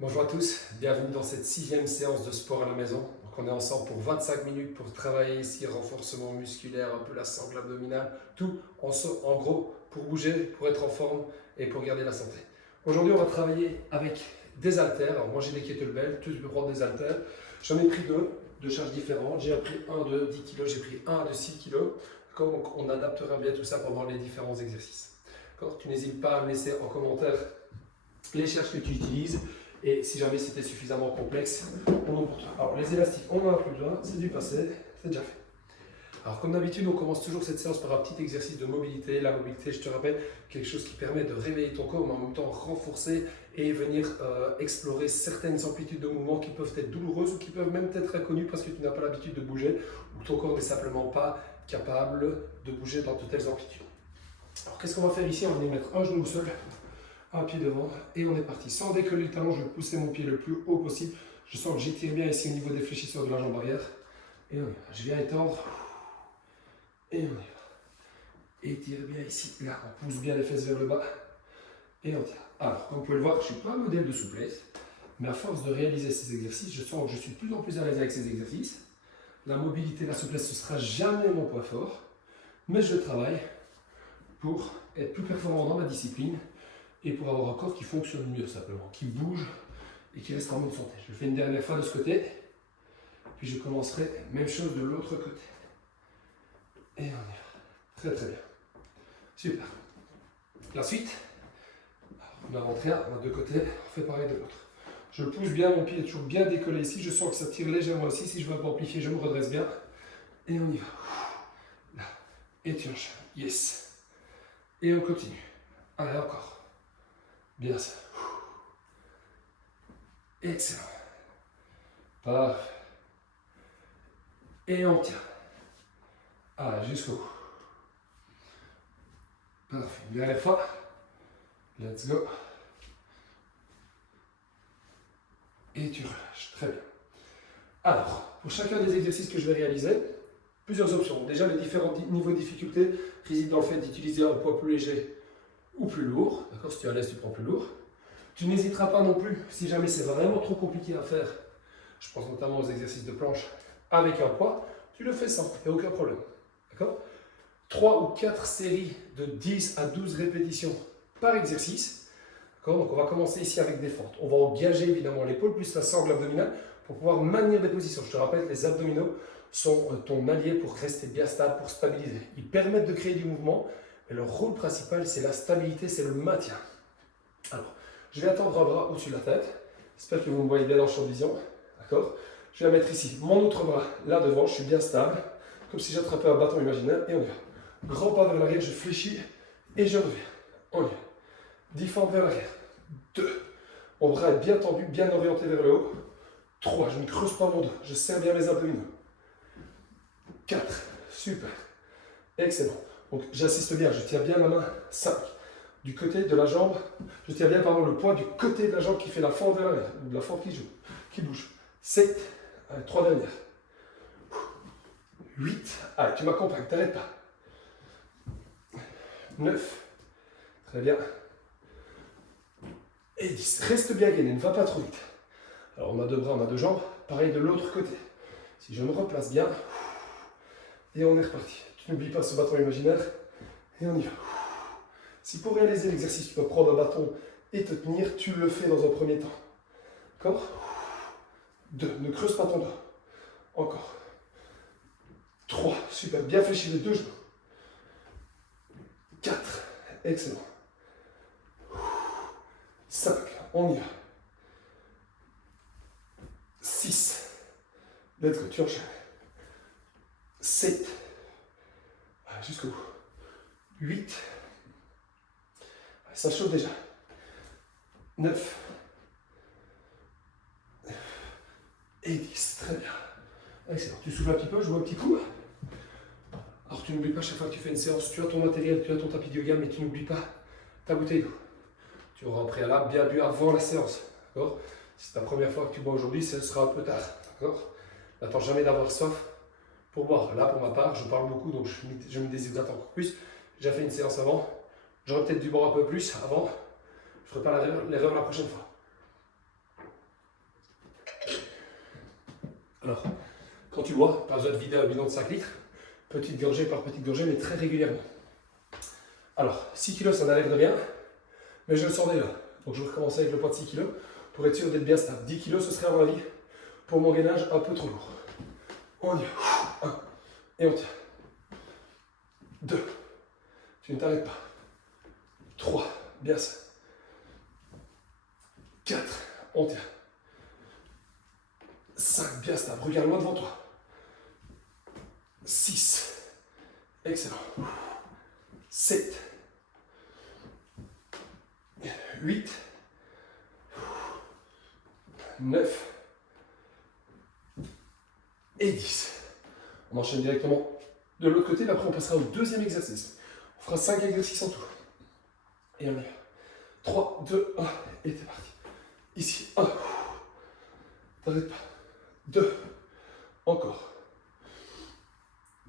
Bonjour à tous, bienvenue dans cette 6e séance de sport à la maison. Donc on est ensemble pour 25 minutes pour travailler ici, renforcement musculaire, un peu la sangle abdominale, tout en gros pour bouger, pour être en forme et pour garder la santé. Aujourd'hui on va travailler avec des haltères. Alors moi j'ai des kettlebells, tu peux prendre des haltères. J'en ai pris deux de charges différentes. J'ai pris un de 10 kg, j'ai pris un de 6 kg. Donc on adaptera bien tout ça pendant les différents exercices. Tu n'hésites pas à me laisser en commentaire les charges que tu utilises. Et si jamais c'était suffisamment complexe, on en porte. Alors les élastiques, on n'en a plus besoin, c'est du passé, c'est déjà fait. Alors comme d'habitude, on commence toujours cette séance par un petit exercice de mobilité. La mobilité, je te rappelle, quelque chose qui permet de réveiller ton corps, mais en même temps renforcer et venir explorer certaines amplitudes de mouvement qui peuvent être douloureuses ou qui peuvent même être inconnues parce que tu n'as pas l'habitude de bouger ou que ton corps n'est simplement pas capable de bouger dans de telles amplitudes. Alors qu'est-ce qu'on va faire ici? On va venir mettre un genou au sol, un pied devant et on est parti. Sans décoller le talon, je vais pousser mon pied le plus haut possible. Je sens que j'étire bien ici au niveau des fléchisseurs de la jambe arrière. Et on y va. Je viens étendre. Et on y va. Étire bien ici. Là, on pousse bien les fesses vers le bas. Et on tire. Alors, comme vous pouvez le voir, je ne suis pas un modèle de souplesse. Mais à force de réaliser ces exercices, je sens que je suis de plus en plus à l'aise avec ces exercices. La mobilité, la souplesse, ce ne sera jamais mon point fort. Mais je travaille pour être plus performant dans ma discipline. Et pour avoir un corps qui fonctionne mieux simplement, qui bouge et qui reste en bonne santé. Je fais une dernière fois de ce côté, puis je commencerai même chose de l'autre côté. Et on y va. Très très bien. Super. La suite, on invente rien, on a deux côtés, on fait pareil de l'autre. Je pousse bien, mon pied est toujours bien décollé ici, je sens que ça tire légèrement ici. Si je veux amplifier, je me redresse bien. Et on y va. Là. Et tu enchaînes. Yes. Et on continue. Allez, encore. Bien ça. Excellent. Parfait. Et on tient. Allez, jusqu'au bout. Parfait. Une dernière fois. Let's go. Et tu relâches. Très bien. Alors, pour chacun des exercices que je vais réaliser, plusieurs options. Déjà, les différents niveaux de difficulté résident dans le fait d'utiliser un poids plus léger ou plus lourd. D'accord, si tu es à l'aise, tu prends plus lourd. Tu n'hésiteras pas non plus, si jamais c'est vraiment trop compliqué à faire, je pense notamment aux exercices de planche avec un poids, tu le fais sans, il n'y a aucun problème. D'accord ? 3 ou 4 séries de 10 à 12 répétitions par exercice. D'accord ? Donc on va commencer ici avec des fentes. On va engager évidemment l'épaule plus la sangle abdominale pour pouvoir maintenir des positions. Je te rappelle que les abdominaux sont ton allié pour rester bien stable, pour stabiliser. Ils permettent de créer du mouvement, mais leur rôle principal c'est la stabilité, c'est le maintien. Alors, je vais attendre un bras au-dessus de la tête. J'espère que vous me voyez bien dans le champ de vision. D'accord ? Je vais la mettre ici. Mon autre bras là devant, je suis bien stable. Comme si j'attrapais un bâton imaginaire. Et on y va. Grand pas vers l'arrière, je fléchis et je reviens. On y va. 10 fentes vers l'arrière. 2. Mon bras est bien tendu, bien orienté vers le haut. 3. Je ne creuse pas mon dos. Je serre bien mes abdominaux. 4. Super. Excellent. Donc j'insiste bien, je tiens bien la main. 5. Du côté de la jambe, je tiens bien le poids du côté de la jambe qui fait la fente vers l'arrière, ou de la fente qui bouge. 7, allez, 3 dernières. 8, allez, tu m'accompagnes, t'arrêtes pas. 9, très bien. Et 10, reste bien gainé, ne va pas trop vite. Alors on a deux bras, on a deux jambes, pareil de l'autre côté. Si je me replace bien, et on est reparti. Tu n'oublies pas ce bâton imaginaire, et on y va. Si pour réaliser l'exercice, tu peux prendre un bâton et te tenir, tu le fais dans un premier temps. D'accord ? 2, ne creuse pas ton dos. Encore. 3, super, bien fléchi les deux genoux. 4, excellent. 5, on y va. 6, let's go, tu enchaînes. 7, jusqu'au bout. 8, ça chauffe déjà. 9 et 10. Très bien. Excellent. Tu souffles un petit peu, je vois un petit coup. Alors tu n'oublies pas, chaque fois que tu fais une séance, tu as ton matériel, tu as ton tapis de yoga, mais tu n'oublies pas ta bouteille d'eau. Tu auras un préalable bien bu avant la séance. D'accord ? Si c'est ta première fois que tu bois aujourd'hui, ce sera un peu tard. D'accord ? N'attends jamais d'avoir soif pour boire. Là, pour ma part, je parle beaucoup, donc je me déshydrate encore plus. J'ai déjà fait une séance avant. J'aurais peut-être dû boire un peu plus avant. Je ne ferai pas l'erreur la prochaine fois. Alors, quand tu bois, pas besoin de vider un bidon de 5 litres, petite gorgée par petite gorgée, mais très régulièrement. Alors, 6 kg, ça n'arriverait bien, mais je le sens déjà. Donc, je vais recommencer avec le poids de 6 kg pour être sûr d'être bien stable. 10 kg, ce serait à mon avis, pour mon gainage, un peu trop lourd. On y va. 1, et on tient. 2, tu ne t'arrêtes pas. 3, bien ça. 4, on tient. 5, bien stable, regarde loin devant toi. 6, excellent. 7, 8, 9 et 10. On enchaîne directement de l'autre côté, mais après on passera au deuxième exercice. On fera 5 exercices en tout. Et on y va. 3, 2, 1, et c'est parti. Ici, 1. T'arrêtes pas. 2. Encore.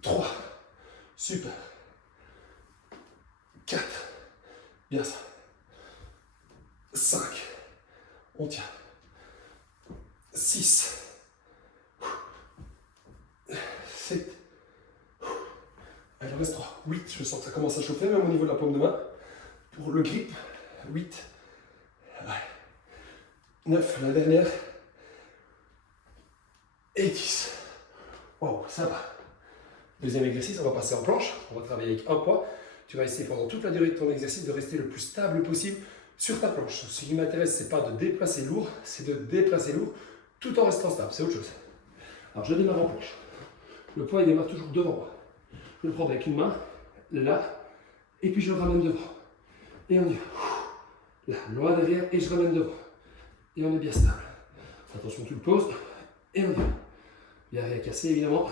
3. Super. 4. Bien ça. 5. On tient. 6. 7. Allez, il en reste 3. 8. Je sens que ça commence à chauffer, même au niveau de la paume de main. Pour le grip. 8. 9. La dernière. Et 10. Wow, ça va. Deuxième exercice, on va passer en planche. On va travailler avec un poids. Tu vas essayer pendant toute la durée de ton exercice de rester le plus stable possible sur ta planche. Ce qui m'intéresse, ce n'est pas de déplacer lourd, c'est de déplacer lourd tout en restant stable. C'est autre chose. Alors, je démarre en planche. Le poids, il démarre toujours devant moi. Je le prends avec une main, là, et puis je le ramène devant. Et on y va. Là, loin derrière, et je ramène devant. Et on est bien stable. Attention, tu le poses, et on y va. Il n'y a rien à casser, évidemment.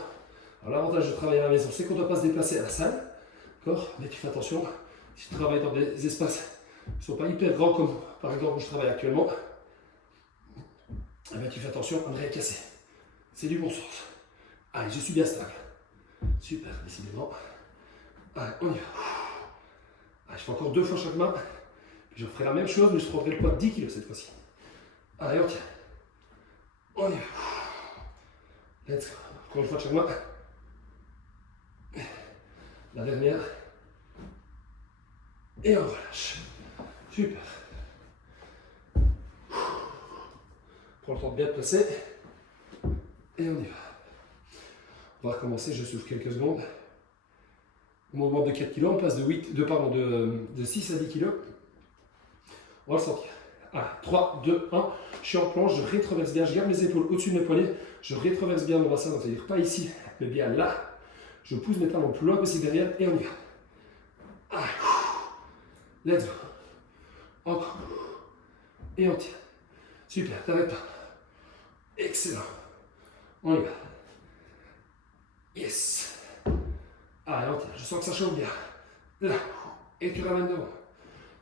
Alors, l'avantage de travailler à la maison, c'est qu'on ne doit pas se déplacer à la salle. D'accord ? Mais tu fais attention, si tu travailles dans des espaces qui ne sont pas hyper grands, comme par exemple où je travaille actuellement, eh bien, tu fais attention à ne rien casser. C'est du bon sens. Allez, je suis bien stable. Super, décidément. Allez, on y va. Allez, je fais encore 2 fois chaque main. Puis je ferai la même chose, mais je prendrai le poids de 10 kg cette fois-ci. Allez, on tient. On y va. Let's go. Encore une fois chaque main. La dernière. Et on relâche. Super. Prends le temps de bien te placer. Et on y va. On va recommencer, je souffle quelques secondes. On augmente de 4 kg, on passe de 6 à 10 kg. On va le sentir. Allez, 3, 2, 1. Je suis en planche, je rétroverse bien, je garde mes épaules au-dessus de mes poignets. Je rétroverse bien mon bassin, c'est-à-dire pas ici, mais bien là. Je pousse mes talons le plus loin possible derrière et on y va. Allez. Let's go. Encore. Et on tient. Super, t'arrêtes pas. Excellent. On y va. Yes. Allez, on tient. Je sens que ça chauffe bien. Là. Et tu ramènes devant.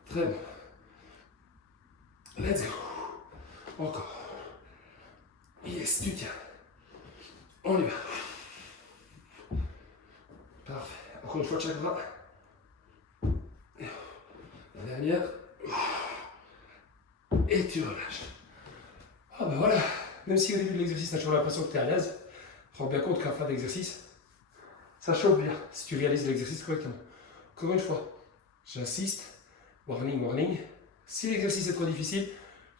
Très bon. Let's go. Encore. Yes, tu tiens. On y va. Parfait. Encore une fois de chaque bras. La dernière. Et tu relâches. Ah ben voilà. Même si au début de l'exercice, tu as toujours l'impression que tu es à l'aise, rends bien compte qu'à la fin de l'exercice, ça chauffe bien si tu réalises l'exercice correctement. Encore une fois, j'insiste. Warning, warning. Si l'exercice est trop difficile,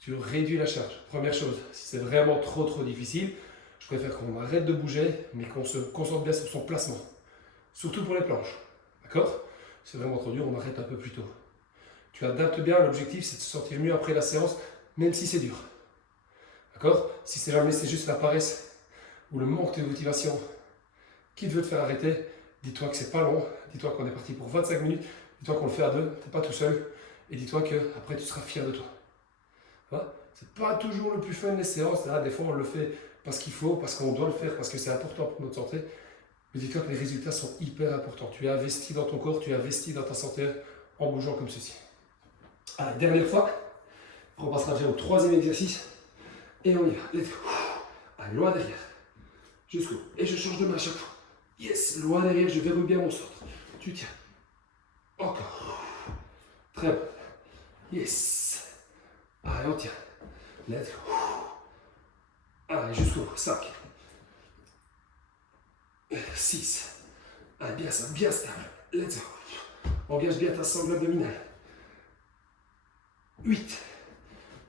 tu réduis la charge. Première chose, si c'est vraiment trop difficile, je préfère qu'on arrête de bouger, mais qu'on se concentre bien sur son placement. Surtout pour les planches. D'accord ? Si c'est vraiment trop dur, on arrête un peu plus tôt. Tu adaptes bien, l'objectif c'est de se sentir mieux après la séance, même si c'est dur. D'accord ? Si c'est jamais c'est juste la paresse ou le manque de motivation qui veut te faire arrêter, dis-toi que c'est pas long, dis-toi qu'on est parti pour 25 minutes, dis-toi qu'on le fait à deux, tu n'es pas tout seul, et dis-toi qu'après tu seras fier de toi. Voilà. C'est pas toujours le plus fun les séances, là, des fois on le fait parce qu'il faut, parce qu'on doit le faire, parce que c'est important pour notre santé, mais dis-toi que les résultats sont hyper importants. Tu as investi dans ton corps, tu as investi dans ta santé en bougeant comme ceci. Allez, dernière fois, on passera déjà au troisième exercice, et on y va. Let's go. Allez, loin derrière, jusqu'au bout, et je change de main à chaque fois. Yes, loin derrière, je verrouille bien mon centre. Tu tiens. Encore. Très bon. Yes. Allez, on tient. Let's go. Allez, jusqu'au bout. 5, 6. Ah, bien ça, bien stable. Let's go. Engage bien ta sangle abdominale. 8.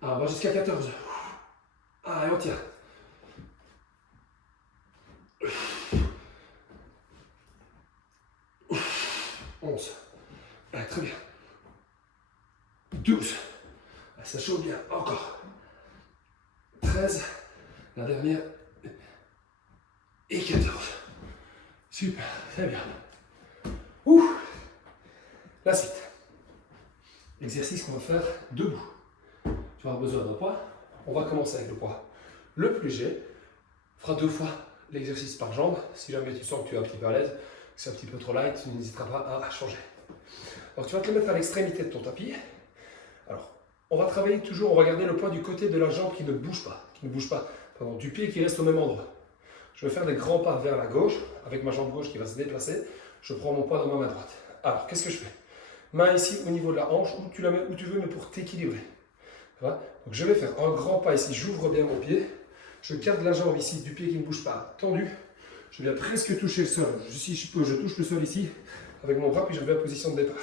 Ah, on va jusqu'à 14. Ah, et on tient. 11. Ah, très bien. 12. Ah, ça chauffe bien. Encore. 13. La dernière. Et 14. Super. Très bien. Ouh. La suite. L'exercice qu'on va faire debout. Tu auras besoin d'un poids. On va commencer avec le poids le plus léger. On fera 2 fois l'exercice par jambe. Si jamais tu sens que tu es un petit peu à l'aise, que c'est un petit peu trop light, tu n'hésiteras pas à changer. Alors tu vas te le mettre à l'extrémité de ton tapis. Alors, on va travailler toujours, on va garder le poids du côté de la jambe qui ne bouge pas. Pardon, du pied qui reste au même endroit. Je vais faire des grands pas vers la gauche, avec ma jambe gauche qui va se déplacer. Je prends mon poids dans ma main droite. Alors, qu'est-ce que je fais? Main ici au niveau de la hanche, où tu la mets où tu veux, mais pour t'équilibrer. Donc je vais faire un grand pas ici, j'ouvre bien mon pied. Je garde la jambe ici du pied qui ne bouge pas, tendue. Je viens presque toucher le sol. Si je peux, je touche le sol ici avec mon bras, puis je reviens en position de départ.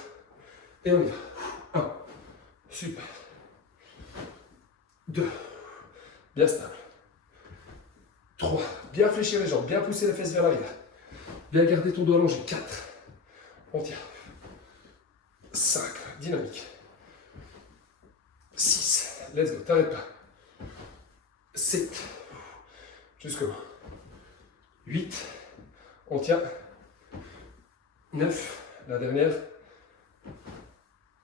Et on y va. 1. Super. 2. Bien stable. 3. Bien fléchir les jambes, bien pousser les fesses vers l'arrière. Bien garder ton dos allongé. 4. On tient. 5. Dynamique. 6. Let's go. T'arrêtes pas. 7. Jusqu'au bout. 8. On tient. 9. La dernière.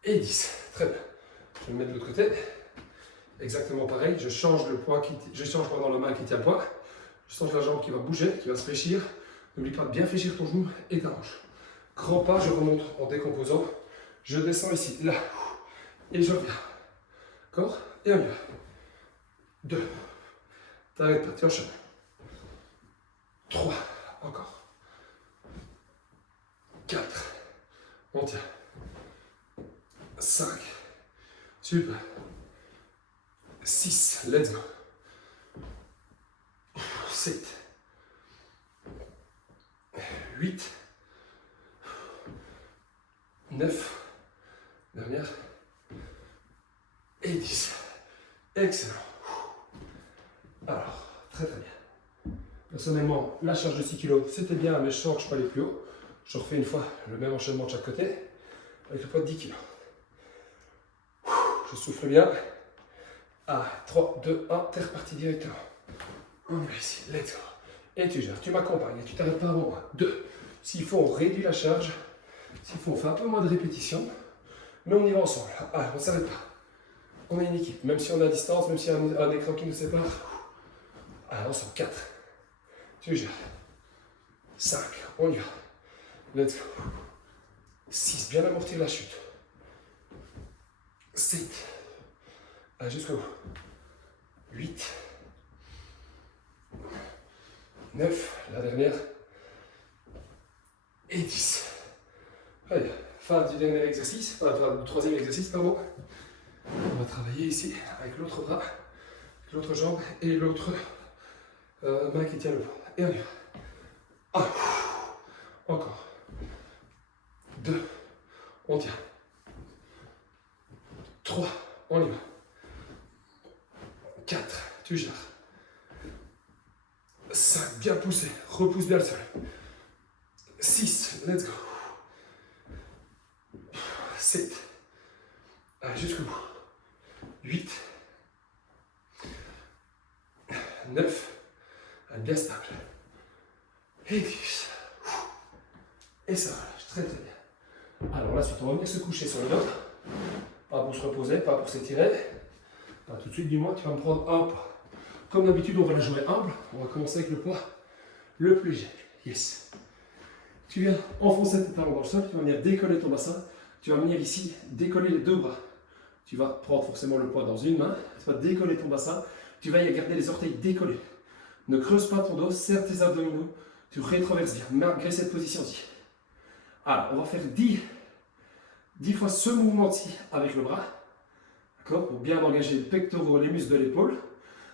Et 10. Très bien. Je vais me mettre de l'autre côté. Exactement pareil. Je change le poids la main qui tient le poids. Je change la jambe qui va bouger, qui va se fléchir. N'oublie pas de bien fléchir ton genou et ta hanche. Grand pas, je remonte en décomposant. Je descends ici, là. Et je reviens. D'accord? Et on y va. 2. T'arrêtes pas, tu enchaînes. 3. Encore. 4. On tient. 5. Super. 6. Let's go. 7. 8. 9. Dernière. Et 10. Excellent. Alors, très très bien. Personnellement, la charge de 6 kg, c'était bien, mais je sens que je peux aller plus haut. Je refais une fois le même enchaînement de chaque côté, avec le poids de 10 kg. Je souffle bien. Ah, 3, 2, 1, t'es reparti directement. On va ici, let's go. Et tu gères, tu m'accompagnes et tu t'arrêtes pas avant moi. 2. S'il faut, on réduit la charge. S'il faut, on fait un peu moins de répétitions. Mais on y va ensemble. Ah, on ne s'arrête pas. On est une équipe, même si on est à distance, même s'il y a un écran qui nous sépare. Ah, ensemble, 4. Tu gères. 5, on y va. Let's go. 6, bien amortir la chute. 7. Allez, jusqu'au bout. 8. 9, la dernière. Et 10. Allez, fin du dernier exercice, enfin du troisième exercice, pardon. On va travailler ici avec l'autre bras, avec l'autre jambe et l'autre main qui tient le poids. Et on y va. 1. Encore. 2. On tient. 3. On y va. 4. Tu gères. 5. Bien poussé. Repousse bien le sol. 6. Let's go. 7. Allez, jusqu'au bout. 8. 9. Bien stable. Et 10. Et ça relâche très très bien. Alors là, on va venir se coucher sur le dos. Pas pour se reposer, pas pour s'étirer. Pas tout de suite, du moins, tu vas me prendre un pas. Comme d'habitude, on va la jouer humble. On va commencer avec le poids le plus léger. Yes. Tu viens enfoncer tes talons dans le sol. Tu vas venir décoller ton bassin. Tu vas venir ici décoller les deux bras. Tu vas prendre forcément le poids dans une main. Tu vas décoller ton bassin. Tu vas y garder les orteils décollés. Ne creuse pas ton dos. Serre tes abdominaux. Tu rétroverses bien, malgré cette position-ci. Alors, on va faire 10 fois ce mouvement-ci avec le bras. D'accord? Pour bien engager les pectoraux, les muscles de l'épaule.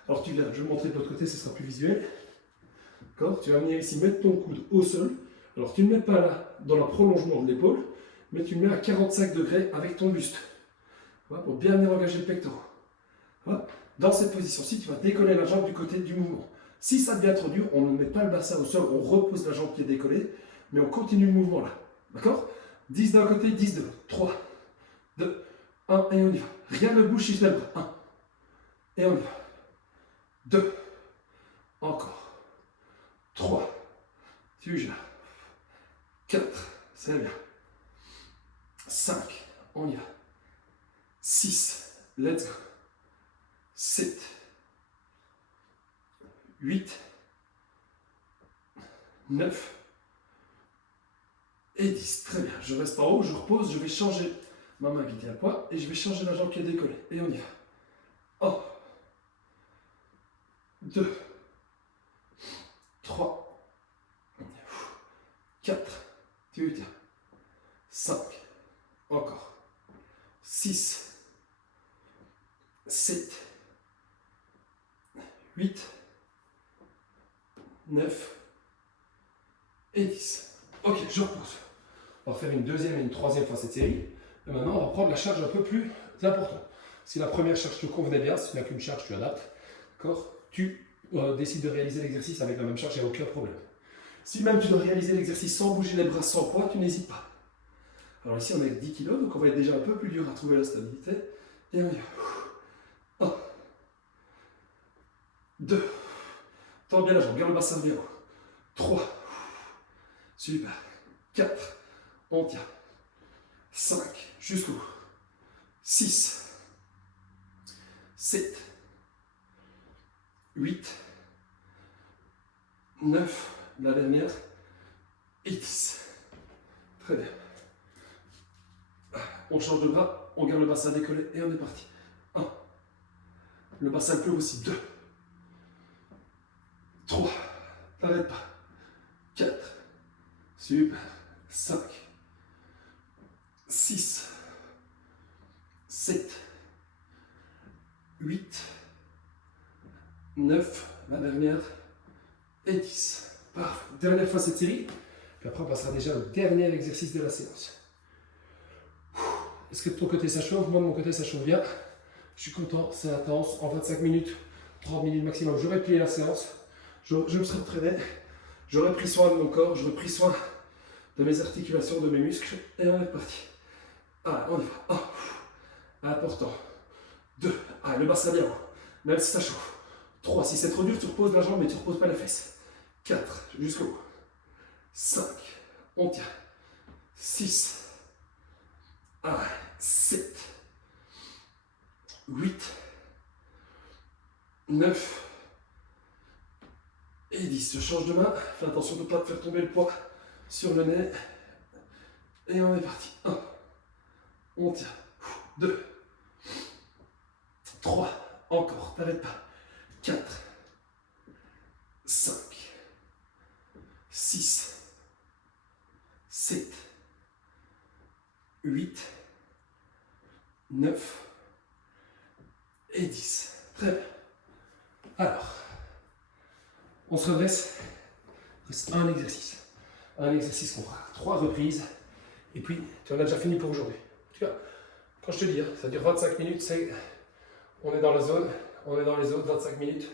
Alors, je vais montrer de l'autre côté, ce sera plus visuel. D'accord? Tu vas venir ici mettre ton coude au sol. Alors tu ne le mets pas là, dans le prolongement de l'épaule, mais tu le mets à 45 degrés avec ton buste. Voilà, pour bien venir engager le pectoral. Voilà. Dans cette position-ci, tu vas décoller la jambe du côté du mouvement. Si ça devient trop dur, on ne met pas le bassin au sol, on repose la jambe qui est décollée, mais on continue le mouvement là. D'accord? 10 d'un côté, 10 de l'autre. 3, 2, 1, et on y va. Rien ne bouge si je lève le bras. 1, et on y va. 2, encore. 3, tu gères. 4, c'est bien. 5, on y va. 6, let's go. 7, 8, 9 et 10. Très bien. Je reste en haut, je repose, je vais changer ma main qui tient le poids et je vais changer la jambe qui est décollée. Et on y va. 1, 2, 3, 4, tu tiens. 5, encore. 6, 7, 8, 9 et 10. Ok, je repose. On va faire une deuxième et une troisième fois cette série. Et maintenant, on va prendre la charge un peu plus importante. Si la première charge te convenait bien, si tu n'as qu'une charge, tu adaptes. D'accord? Tu décides de réaliser l'exercice avec la même charge, il n'y a aucun problème. Si même tu dois réaliser l'exercice sans bouger les bras, sans poids, tu n'hésites pas. Alors ici, on est à 10 kg, donc on va être déjà un peu plus dur à trouver la stabilité. Et on y va. 1, 2, tends bien la jambe, garde le bassin bien haut. 3, super. 4, on tient. 5, jusqu'au bout. 6, 7, 8, 9, la dernière, et 10. Très bien. On change de bras, on garde le bassin décollé et on est parti. 1, le bassin le plus haut aussi. 2, 3, t'arrêtes pas. 4, super. 5, 6, 7, 8, 9, la dernière, et 10. Parfait. Dernière fois cette série, puis après on passera déjà au dernier exercice de la séance. Est-ce que de ton côté ça chauffe? Moi de mon côté ça chauffe bien. Je suis content, c'est intense. En 25 minutes, 30 minutes maximum, j'aurais plié la séance. Je me serais entraîné. J'aurais pris soin de mon corps, j'aurais pris soin de mes articulations, de mes muscles. Et on est parti. Ah, on y va. 1, important. 2, le bassin bien haut, même si ça chauffe. 3, si c'est trop dur, tu reposes la jambe mais tu ne reposes pas la fesse. 4, jusqu'au bout. 5, on tient. 6, 7, 8, 9 et 10. Je change de main. Fais attention de ne pas te faire tomber le poids sur le nez. Et on est parti. 1, on tient. 2, 3, encore, t'arrêtes pas. 4, 5, 6, 7, 8, 9 et 10. Très bien. Alors, on se redresse. Il reste un exercice. Un exercice qu'on fera 3 reprises. Et puis, tu en as déjà fini pour aujourd'hui. En tout cas, quand je te dis, ça dure 25 minutes, on est dans la zone, on est dans les autres 25 minutes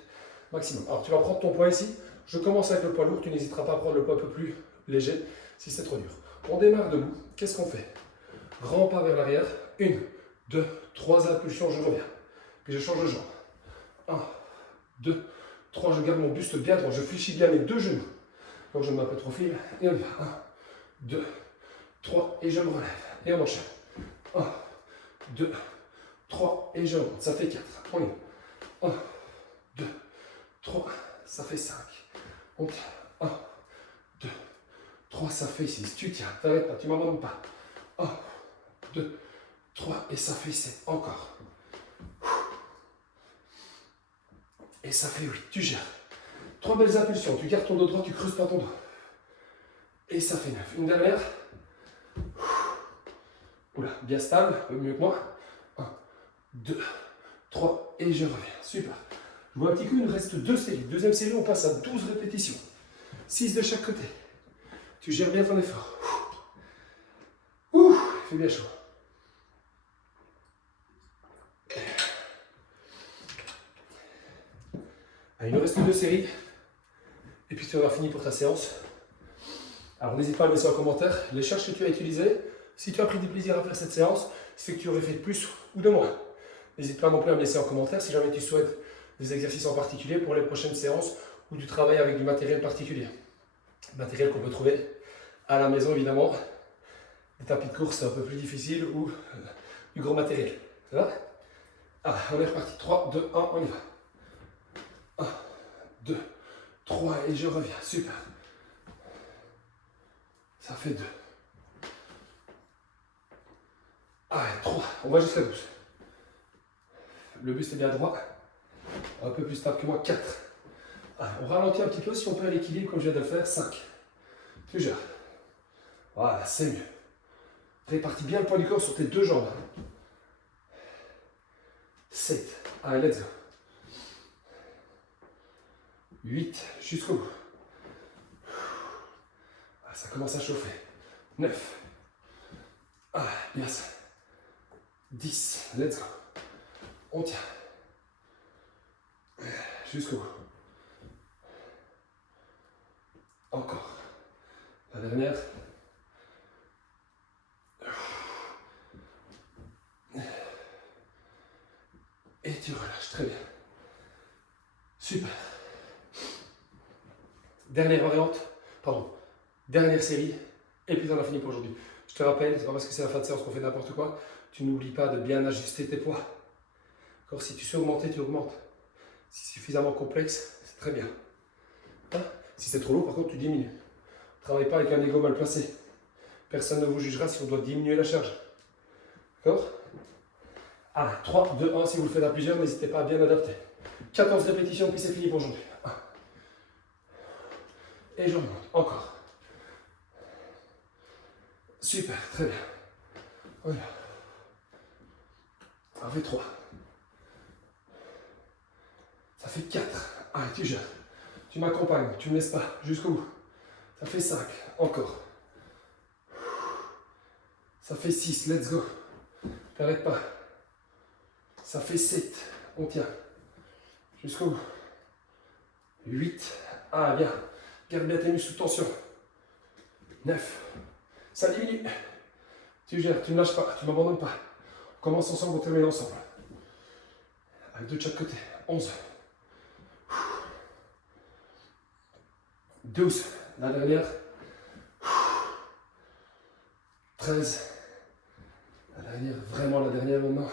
maximum. Alors, tu vas prendre ton poids ici. Je commence avec le poids lourd. Tu n'hésiteras pas à prendre le poids un peu plus léger si c'est trop dur. On démarre debout. Qu'est-ce qu'on fait? Grand pas vers l'arrière. 1, 2, 3 impulsions, je reviens. Puis je change de jambe. 1, 2, 3, je garde mon buste bien droit. Je fléchis bien mes deux genoux. Donc je me mets un peu de profil. Et on y va. 1, 2, 3, et je me relève. Et on enchaîne. 1, 2, 3, et je remonte. Ça fait 4. On y va. 1, 2, 3, ça fait 5. On tient. 1, 2, 3, ça fait 6. Tu tiens, t'arrêtes pas, tu m'abandonnes pas. 1, 2, 3, et ça fait 7. Encore. Et ça fait 8. Tu gères. 3 belles impulsions. Tu gardes ton dos droit, tu creuses pas ton dos. Et ça fait 9. Une dernière. Oula, bien stable, mieux que moi. 1, 2, 3, et je reviens. Super. Je vois un petit coup, il me reste 2 séries. Deuxième série, on passe à 12 répétitions. 6 de chaque côté. Tu gères bien ton effort. Ouh, il fait bien chaud. Allez, il nous reste 2 séries. Et puis tu auras fini pour ta séance. Alors n'hésite pas à le laisser en commentaire les charges que tu as utilisées. Si tu as pris du plaisir à faire cette séance, c'est que tu aurais fait de plus ou de moins. N'hésite pas non plus à me laisser en commentaire si jamais tu souhaites des exercices en particulier pour les prochaines séances ou du travail avec du matériel particulier. Matériel qu'on peut trouver à la maison évidemment. Des tapis de course, c'est un peu plus difficile ou du gros matériel. Ça va? Ah, on est reparti. 3, 2, 1, on y va. 1, 2, 3 et je reviens. Super. Ça fait 2. Ah, 3. On va jusqu'à 12. Le buste est bien droit. Un peu plus stable que moi. 4. Ah, on ralentit un petit peu si on peut à l'équilibre comme je viens de le faire. 5. Tu gères. Voilà, c'est mieux. Répartis bien le poids du corps sur tes 2 jambes. 7. Allez, let's go. 8. Jusqu'au bout. Ah, ça commence à chauffer. 9. Ah, bien ça. 10. Let's go. On tient. Jusqu'au bout. Encore. La dernière. Et tu relâches. Très bien. Super. Dernière variante. Pardon. Dernière série. Et puis on a fini pour aujourd'hui. Je te rappelle, c'est pas parce que c'est la fin de séance qu'on fait n'importe quoi. Tu n'oublies pas de bien ajuster tes poids. Encore, si tu sais augmenter, tu augmentes. Si c'est suffisamment complexe, c'est très bien. Hein? Si c'est trop lourd, par contre, tu diminues. Ne travaille pas avec un ego mal placé. Personne ne vous jugera si on doit diminuer la charge. D'accord? Ah, 3, 2, 1, si vous le faites à plusieurs, n'hésitez pas à bien adapter. 14 répétitions, puis c'est fini pour aujourd'hui. 1. Et je remonte. Encore. Super, très bien. Voilà. Ça fait 3. Ça fait 4. Ah, tu gères. Tu m'accompagnes, tu ne me laisses pas jusqu'au bout. Ça fait 5. Encore. Ça fait 6. Let's go. T'arrêtes pas. Ça fait 7. On tient. Jusqu'au bout. 8. Ah, bien. Garde bien tes muscles sous tension. 9. Ça diminue. Tu gères, tu ne lâches pas, tu ne m'abandonnes pas. On commence ensemble, on termine ensemble. Avec 2 de chaque côté. 11. 12. La dernière. 13. La dernière, vraiment la dernière maintenant.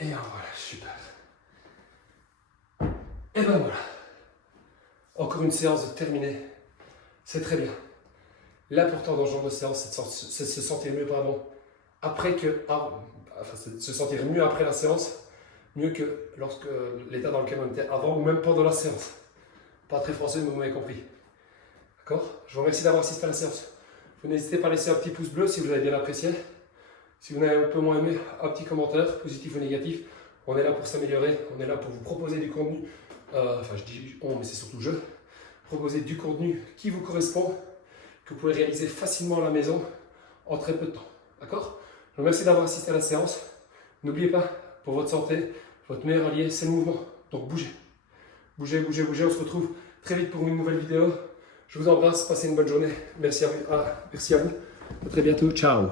Et en voilà, super. Et ben voilà. Encore une séance terminée. C'est très bien. L'important dans ce genre de séance, c'est de se sentir mieux, après que, se sentir mieux après la séance, mieux que lorsque l'état dans lequel on était avant ou même pendant la séance. Pas très français, mais vous m'avez compris. D'accord? Je vous remercie d'avoir assisté à la séance. Vous n'hésitez pas à laisser un petit pouce bleu si vous avez bien apprécié. Si vous n'avez un peu moins aimé, un petit commentaire, positif ou négatif. On est là pour s'améliorer, on est là pour vous proposer du contenu. Je dis on, mais c'est surtout je. Proposer du contenu qui vous correspond, que vous pouvez réaliser facilement à la maison en très peu de temps. D'accord? Je vous remercie d'avoir assisté à la séance. N'oubliez pas, pour votre santé, votre meilleur allié, c'est le mouvement. Donc bougez. Bougez, bougez, bougez. On se retrouve très vite pour une nouvelle vidéo. Je vous embrasse, passez une bonne journée. Merci à vous. À très bientôt. Ciao.